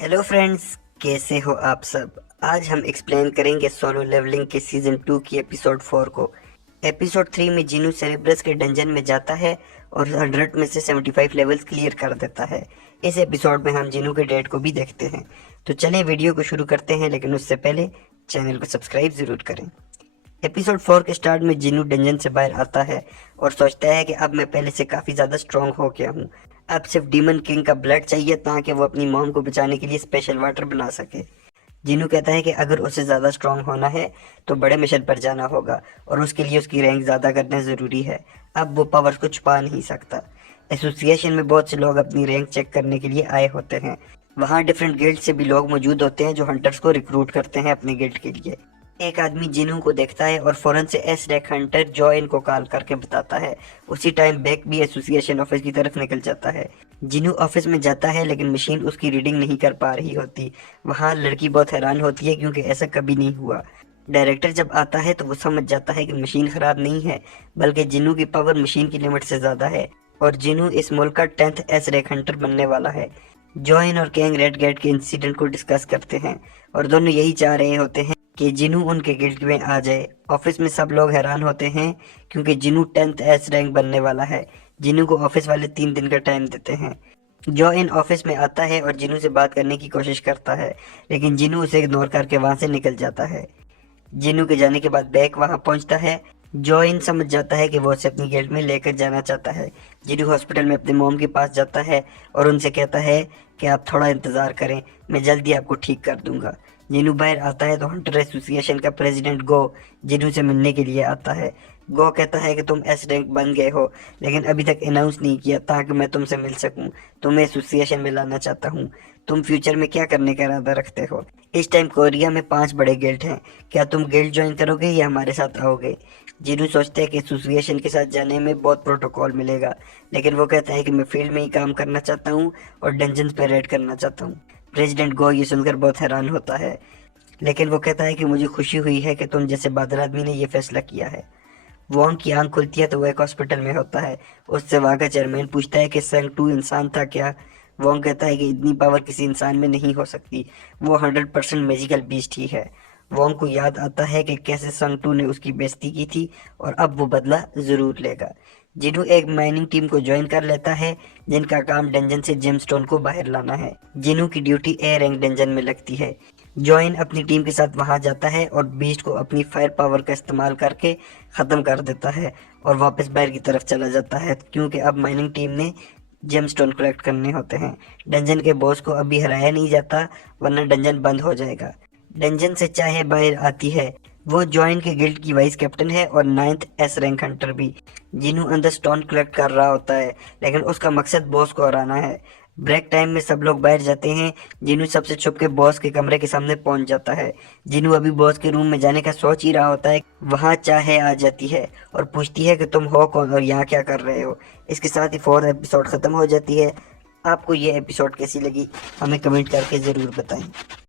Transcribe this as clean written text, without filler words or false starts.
Hello friends, कैसे हो आप सब। आज हम एक्सप्लेन करेंगे सोलो लेवलिंग के सीजन 2 की एपिसोड 4 को। एपिसोड 3 में जिनू सेरेब्रस के डंजन में जाता है और 100 में से 75 लेवल्स क्लियर कर देता है। इस एपिसोड में हम जिनू के डेट को भी देखते हैं। तो चलें वीडियो को शुरू करते हैं, लेकिन उससे पहले चैनल को सब्सक्राइब जरूर करें। एपिसोड 4 के स्टार्ट में जिनू डंजन से बाहर आता है और सोचता है कि अब मैं पहले से काफ़ी ज़्यादा स्ट्रांग हो गया हूँ। अब सिर्फ डीमन किंग का ब्लड चाहिए ताकि वो अपनी मॉम को बचाने के लिए स्पेशल वाटर बना सके। जिनू कहता है कि अगर उसे ज़्यादा स्ट्रांग होना है तो बड़े मिशन पर जाना होगा और उसके लिए उसकी रैंक ज़्यादा करना ज़रूरी है। अब वो पावर्स को छुपा नहीं सकता। एसोसिएशन में बहुत से लोग अपनी रैंक चेक करने के लिए आए होते हैं। वहाँ डिफरेंट गिल्ड से भी लोग मौजूद होते हैं जो हंटर्स को रिक्रूट करते हैं अपने गिल्ड के लिए। एक आदमी जिनू को देखता है और फौरन से एस रैक हंटर जॉइन को कॉल करके बताता है। उसी टाइम बेक भी एसोसिएशन ऑफिस की तरफ निकल जाता है। जिनू ऑफिस में जाता है लेकिन मशीन उसकी रीडिंग नहीं कर पा रही होती। वहाँ लड़की बहुत हैरान होती है क्योंकि ऐसा कभी नहीं हुआ। डायरेक्टर जब आता है तो वो समझ जाता है कि मशीन खराब नहीं है, बल्कि जिनू की पावर मशीन की लिमिट से ज्यादा है और जिनू इस मुल्क का 10th एस रैक हंटर बनने वाला है। जॉइन और कैंग रेड गेट के इंसिडेंट को डिस्कस करते हैं और दोनों यही चाह रहे होते हैं कि जिनू उनके गिल्ड में आ जाए। ऑफिस में सब लोग हैरान होते हैं क्योंकि जिनू 10th एस रैंक बनने वाला है। जिनू को ऑफिस वाले 3 दिन का टाइम देते हैं। जो इन ऑफिस में आता है और जिनू से बात करने की कोशिश करता है, लेकिन जिनू उसे इग्नोर करके वहां से निकल जाता है। जिनू के जाने के बाद बैक वहां पहुंचता है। जॉइन समझ जाता है कि वो उसे अपनी गिल्ड में लेकर जाना चाहता है। जिनू हॉस्पिटल में अपने मॉम के पास जाता है और उनसे कहता है कि आप थोड़ा इंतज़ार करें, मैं जल्दी आपको ठीक कर दूंगा। जिनू बाहर आता है तो हंटर एसोसिएशन का प्रेसिडेंट गो जिनू से मिलने के लिए आता है। गो कहता है कि तुम एस रैंक बन गए हो लेकिन अभी तक अनाउंस नहीं किया ताकि मैं तुमसे मिल सकूं। तुम्हें एसोसिएशन में लाना चाहता हूँ। तुम फ्यूचर में क्या करने का इरादा रखते हो। इस टाइम कोरिया में 5 बड़े गिल्ड हैं। क्या तुम गिल्ड ज्वाइन करोगे या हमारे साथ आओगे। जिनू सोचते हैं कि एसोसिएशन के साथ जाने में बहुत प्रोटोकॉल मिलेगा, लेकिन वो कहता है कि मैं फील्ड में ही काम करना चाहता हूँ और डंजन्स पे रेड करना चाहता हूँ। प्रेसिडेंट गो ये सुनकर बहुत हैरान होता है, लेकिन वो कहता है कि मुझे खुशी हुई है कि तुम जैसे बादल आदमी ने ये फैसला किया है। वॉन्ग की आंख खुलती है तो वो एक हॉस्पिटल में होता है। उससे वहाँ का चेयरमैन पूछता है कि संग 2 इंसान था क्या। वॉन्ग कहता है कि इतनी पावर किसी इंसान में नहीं हो सकती, वो 100% मैजिकल बीस्ट ही है। वॉन्ग को याद आता है कि कैसे संग 2 ने उसकी बेइज्जती की थी और अब वो बदला जरूर लेगा। जिनू एक माइनिंग टीम को ज्वाइन कर लेता है जिनका काम डंजन से जेमस्टोन को बाहर लाना है। जिनू की ड्यूटी ए रैंक डंजन में लगती है। जॉइन अपनी टीम के साथ वहां जाता है और बीस्ट को अपनी फायर पावर का इस्तेमाल करके ख़त्म कर देता है और वापस बाहर की तरफ चला जाता है क्योंकि अब माइनिंग टीम ने जेमस्टोन कलेक्ट करने होते हैं। डंजन के बॉस को अभी हराया नहीं जाता वरना डंजन बंद हो जाएगा। डंजन से चाहे बाहर आती है। वो जॉइन के गिल्ड की वाइस कैप्टन है और 9th एस रैंक हंटर भी। जिनू अंदर स्टोन कलेक्ट कर रहा होता है लेकिन उसका मकसद बॉस को हराना है। ब्रेक टाइम में सब लोग बाहर जाते हैं। जिनू सबसे छुप के बॉस के कमरे के सामने पहुंच जाता है। जिनू अभी बॉस के रूम में जाने का सोच ही रहा होता है, वहां चाहे आ जाती है और पूछती है कि तुम हो कौन और यहाँ क्या कर रहे हो। इसके साथ ही 4th एपिसोड खत्म हो जाती है। आपको ये एपिसोड कैसी लगी हमें कमेंट करके ज़रूर बताएं।